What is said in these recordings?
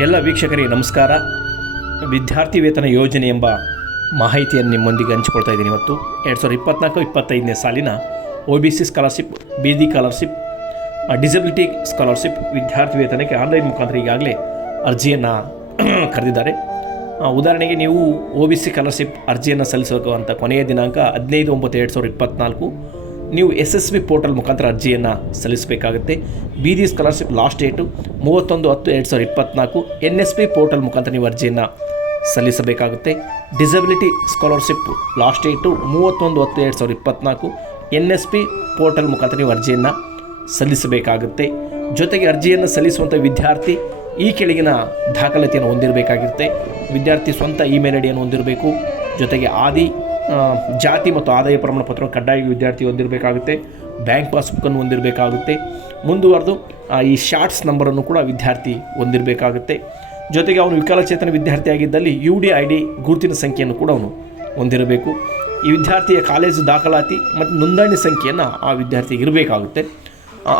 ಎಲ್ಲ ವೀಕ್ಷಕರಿಗೆ ನಮಸ್ಕಾರ. ವಿದ್ಯಾರ್ಥಿ ವೇತನ ಯೋಜನೆ ಎಂಬ ಮಾಹಿತಿಯನ್ನು ನಿಮ್ಮೊಂದಿಗೆ ಹಂಚಿಕೊಳ್ತಾ ಇದ್ದೀನಿ. ಇವತ್ತು 2024-25ನೇ ಸಾಲಿನ OBC scholarship, BD scholarship, disability scholarship ವಿದ್ಯಾರ್ಥಿ ವೇತನಕ್ಕೆ ಆನ್ಲೈನ್ ಮುಖಾಂತರ ಈಗಾಗಲೇ ಅರ್ಜಿಯನ್ನು ಕರೆದಿದ್ದಾರೆ. ಉದಾಹರಣೆಗೆ ನೀವು OBC ಸ್ಕಾಲರ್ಶಿಪ್ ಅರ್ಜಿಯನ್ನು ಸಲ್ಲಿಸುವಂಥ ಕೊನೆಯ ದಿನಾಂಕ 15/9/2024. ನೀವು SSB ಪೋರ್ಟಲ್ ಮುಖಾಂತರ ಅರ್ಜಿಯನ್ನು ಸಲ್ಲಿಸಬೇಕಾಗುತ್ತೆ. BD scholarship last date 31/10/2024. NSP portal ಮುಖಾಂತರ ನೀವು ಅರ್ಜಿಯನ್ನು ಸಲ್ಲಿಸಬೇಕಾಗುತ್ತೆ. Disability scholarship last date 31/10/2024. NSP portal ಮುಖಾಂತರ ನೀವು ಅರ್ಜಿಯನ್ನು ಸಲ್ಲಿಸಬೇಕಾಗುತ್ತೆ. ಜೊತೆಗೆ ಅರ್ಜಿಯನ್ನು ಸಲ್ಲಿಸುವಂಥ ವಿದ್ಯಾರ್ಥಿ ಈ ಕೆಳಗಿನ ದಾಖಲಾತಿಯನ್ನು ಹೊಂದಿರಬೇಕಾಗಿರುತ್ತೆ. ವಿದ್ಯಾರ್ಥಿ ಸ್ವಂತ ಇಮೇಲ್ ಐ ಡಿಯನ್ನು ಹೊಂದಿರಬೇಕು. ಜೊತೆಗೆ ಜಾತಿ ಮತ್ತು ಆದಾಯ ಪ್ರಮಾಣ ಪತ್ರವನ್ನು ಕಡ್ಡಾಯ ವಿದ್ಯಾರ್ಥಿ ಹೊಂದಿರಬೇಕಾಗುತ್ತೆ. ಬ್ಯಾಂಕ್ ಪಾಸ್ಬುಕ್ಕನ್ನು ಹೊಂದಿರಬೇಕಾಗುತ್ತೆ. ಮುಂದುವರೆದು ಈ ಶಾರ್ಟ್ಸ್ ನಂಬರನ್ನು ಕೂಡ ವಿದ್ಯಾರ್ಥಿ ಹೊಂದಿರಬೇಕಾಗುತ್ತೆ. ಜೊತೆಗೆ ಅವನು ವಿಕಲಚೇತನ ವಿದ್ಯಾರ್ಥಿಯಾಗಿದ್ದಲ್ಲಿ UDID ಗುರುತಿನ ಸಂಖ್ಯೆಯನ್ನು ಕೂಡ ಅವನು ಹೊಂದಿರಬೇಕು. ಈ ವಿದ್ಯಾರ್ಥಿಯ ಕಾಲೇಜು ದಾಖಲಾತಿ ಮತ್ತು ನೋಂದಣಿ ಸಂಖ್ಯೆಯನ್ನು ಆ ವಿದ್ಯಾರ್ಥಿಗೆ ಇರಬೇಕಾಗುತ್ತೆ.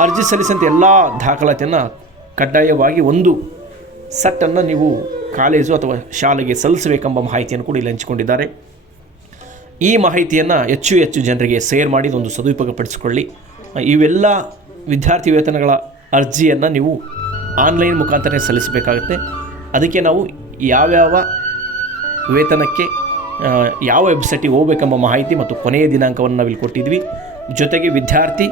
ಅರ್ಜಿ ಸಲ್ಲಿಸಿದಂಥ ಎಲ್ಲ ದಾಖಲಾತಿಯನ್ನು ಕಡ್ಡಾಯವಾಗಿ ಒಂದು ಸೆಟ್ಟನ್ನು ನೀವು ಕಾಲೇಜು ಅಥವಾ ಶಾಲೆಗೆ ಸಲ್ಲಿಸಬೇಕೆಂಬ ಮಾಹಿತಿಯನ್ನು ಕೂಡ ಇಲ್ಲಿ ಹಂಚಿಕೊಂಡಿದ್ದಾರೆ. ಈ ಮಾಹಿತಿಯನ್ನು ಹೆಚ್ಚು ಜನರಿಗೆ ಶೇರ್ ಮಾಡಿ ಒಂದು ಸದುಪಯೋಗಪಡಿಸಿಕೊಳ್ಳಿ. ಇವೆಲ್ಲ ವಿದ್ಯಾರ್ಥಿ ವೇತನಗಳ ಅರ್ಜಿಯನ್ನು ನೀವು ಆನ್ಲೈನ್ ಮುಖಾಂತರ ಸಲ್ಲಿಸಬೇಕಾಗುತ್ತೆ. ಅದಕ್ಕೆ ನಾವು ಯಾವ್ಯಾವ ವೇತನಕ್ಕೆ ಯಾವ ವೆಬ್ಸೈಟಿಗೆ ಹೋಗಬೇಕೆಂಬ ಮಾಹಿತಿ ಮತ್ತು ಕೊನೆಯ ದಿನಾಂಕವನ್ನು ನಾವಿಲ್ಲಿ ಕೊಟ್ಟಿದ್ವಿ. ಜೊತೆಗೆ ವಿದ್ಯಾರ್ಥಿ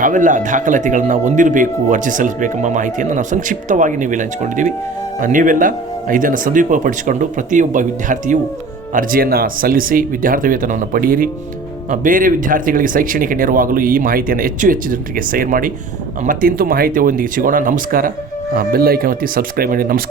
ಯಾವೆಲ್ಲ ದಾಖಲಾತಿಗಳನ್ನು ಹೊಂದಿರಬೇಕು ಅರ್ಜಿ ಸಲ್ಲಿಸಬೇಕೆಂಬ ಮಾಹಿತಿಯನ್ನು ನಾವು ಸಂಕ್ಷಿಪ್ತವಾಗಿ ನೀವೆಲ್ಲ ಹಂಚ್ಕೊಂಡಿದ್ದೀವಿ. ನೀವೆಲ್ಲ ಇದನ್ನು ಸದುಪಯೋಗಪಡಿಸಿಕೊಂಡು ಪ್ರತಿಯೊಬ್ಬ ವಿದ್ಯಾರ್ಥಿಯು ಅರ್ಜಿಯನ್ನು ಸಲ್ಲಿಸಿ ವಿದ್ಯಾರ್ಥಿ ವೇತನವನ್ನು ಪಡೆಯಿರಿ. ಬೇರೆ ವಿದ್ಯಾರ್ಥಿಗಳಿಗೆ ಶೈಕ್ಷಣಿಕ ನೆರವಾಗಲು ಈ ಮಾಹಿತಿಯನ್ನು ಹೆಚ್ಚು ಜನರಿಗೆ ಶೇರ್ ಮಾಡಿ. ಮತ್ತಿಂತೂ ಮಾಹಿತಿಯೊಂದಿಗೆ ಸಿಗೋಣ. ನಮಸ್ಕಾರ. ಬೆಲ್ ಐಕಾನ್ ಒತ್ತಿ ಸಬ್ಸ್ಕ್ರೈಬ್ ಮಾಡಿ. ನಮಸ್ಕಾರ.